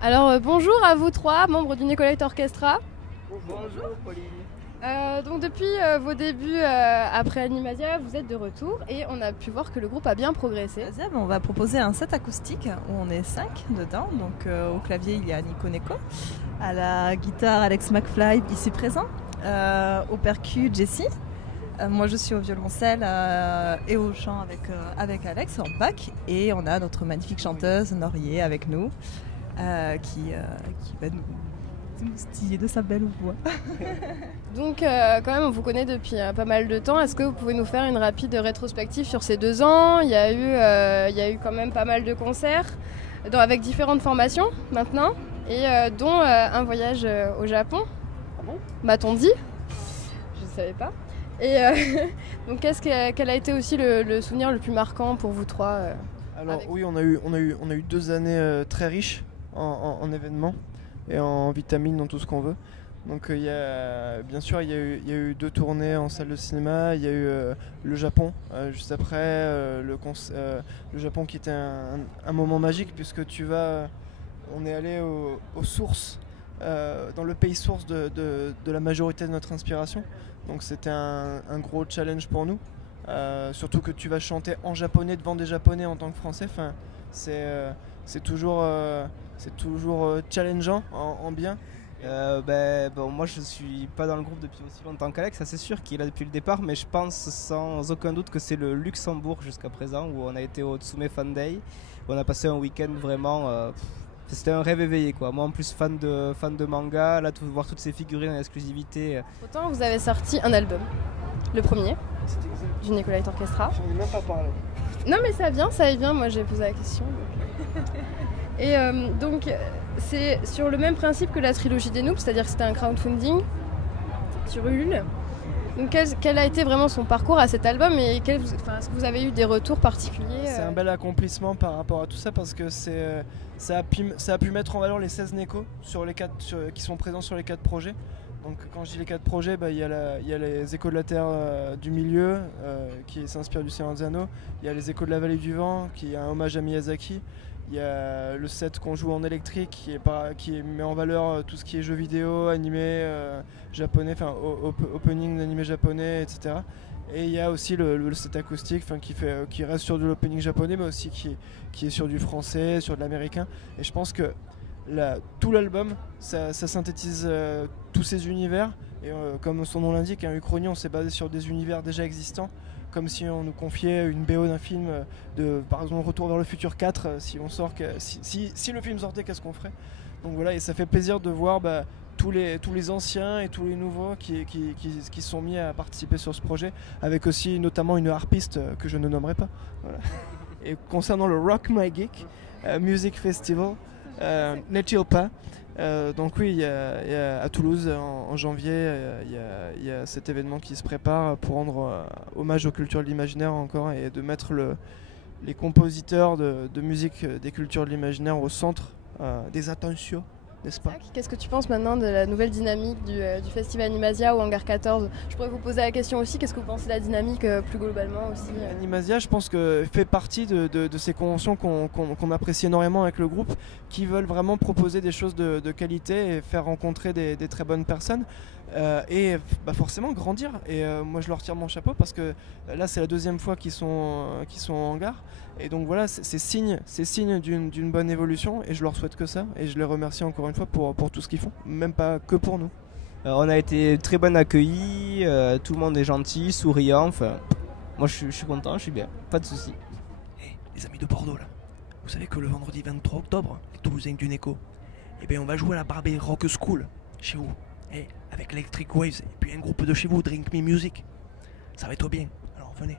Alors bonjour à vous trois, membres du Nicolette Orchestra. Bonjour Pauline. Donc depuis vos débuts après Animasia, vous êtes de retour et on a pu voir que le groupe a bien progressé. On va proposer un set acoustique où on est 5 dedans. Donc au clavier il y a Nico Neko, à la guitare Alex McFly ici présent, au percu Jessie. Moi je suis au violoncelle et au chant avec Alex en bac, et on a notre magnifique chanteuse Norier avec nous qui va nous moustiller de sa belle voix. Donc quand même on vous connaît depuis pas mal de temps. Est-ce que vous pouvez nous faire une rapide rétrospective sur ces 2 ans? Il y a eu quand même pas mal de concerts avec différentes formations maintenant, et dont un voyage au Japon. Ah bon? M'a-t-on dit? Je ne savais pas. Et donc quel a été aussi le souvenir le plus marquant pour vous trois Alors oui, on a eu 2 années très riches en événements et en vitamines, dans tout ce qu'on veut. Donc bien sûr il y a eu 2 tournées en salle de cinéma, il y a eu le Japon juste après, le Japon qui était un moment magique, puisque on est allé aux sources, dans le pays source de la majorité de notre inspiration. Donc c'était un gros challenge pour nous, surtout que tu vas chanter en japonais devant des japonais en tant que français. Enfin, c'est toujours challengeant en bien. Moi je suis pas dans le groupe depuis aussi longtemps qu'Alex, ça c'est sûr qu'il est là depuis le départ, mais je pense sans aucun doute que c'est le Luxembourg jusqu'à présent, où on a été au Tsume Fan Day, où on a passé un week-end vraiment... c'était un rêve éveillé quoi. Moi en plus fan de manga, là voir toutes ces figurines en exclusivité. Autant vous avez sorti un album, le premier, du Nicolette Orchestra. J'en ai même pas parlé. Non mais ça vient, moi j'ai posé la question. Et donc c'est sur le même principe que la trilogie des Noobs, c'est-à-dire que c'était un crowdfunding sur Ulule. Donc quel a été vraiment son parcours à cet album, et est-ce que vous avez eu des retours particuliers C'est un bel accomplissement par rapport à tout ça, parce que ça a pu mettre en valeur les 16 Neko qui sont présents sur les 4 projets. Donc quand je dis les 4 projets, il y a les Échos de la Terre du Milieu, qui s'inspire du Seigneur des Anneaux. Il y a les Échos de la Vallée du Vent, qui est un hommage à Miyazaki. Il y a le set qu'on joue en électrique, qui met en valeur tout ce qui est jeux vidéo, animé japonais, enfin opening d'animé japonais, etc. Et il y a aussi le set acoustique, qui reste sur de l'opening japonais, mais aussi qui est sur du français, sur de l'américain. Et je pense que tout l'album, ça synthétise tous ces univers. Et comme son nom l'indique, Uchronie, on s'est basé sur des univers déjà existants, comme si on nous confiait une BO d'un film, par exemple Retour vers le futur 4, si le film sortait, qu'est-ce qu'on ferait? Donc voilà, et ça fait plaisir de voir tous les anciens et tous les nouveaux qui sont mis à participer sur ce projet, avec aussi notamment une harpiste que je ne nommerai pas. Voilà. Et concernant le Rock My Geek Music Festival, n'est-il pas? Donc oui, il y a à Toulouse en janvier, il y a cet événement qui se prépare pour rendre hommage aux cultures de l'imaginaire encore, et de mettre les compositeurs de musique des cultures de l'imaginaire au centre des attentions, n'est-ce pas? Qu'est-ce que tu penses maintenant de la nouvelle dynamique du festival Animasia au Hangar 14? Je pourrais vous poser la question aussi, qu'est-ce que vous pensez de la dynamique plus globalement aussi Animasia, je pense que fait partie de ces conventions qu'on apprécie énormément avec le groupe, qui veulent vraiment proposer des choses de qualité et faire rencontrer des très bonnes personnes, et forcément grandir. Et moi je leur tire mon chapeau, parce que là c'est la 2e fois qu'ils sont en hangar, et donc voilà, c'est signe d'une bonne évolution, et je leur souhaite que ça, et je les remercie encore une fois pour tout ce qu'ils font, même pas que pour nous. On a été très bien accueillis, tout le monde est gentil, souriant, enfin moi je suis content, je suis bien, pas de soucis. Hey, les amis de Bordeaux là, vous savez que le vendredi 23 octobre, les Toulousains du Neko, on va jouer à la Barbie Rock School chez vous, avec Electric Waves et puis un groupe de chez vous, Drink Me Music. Ça va être bien, alors venez.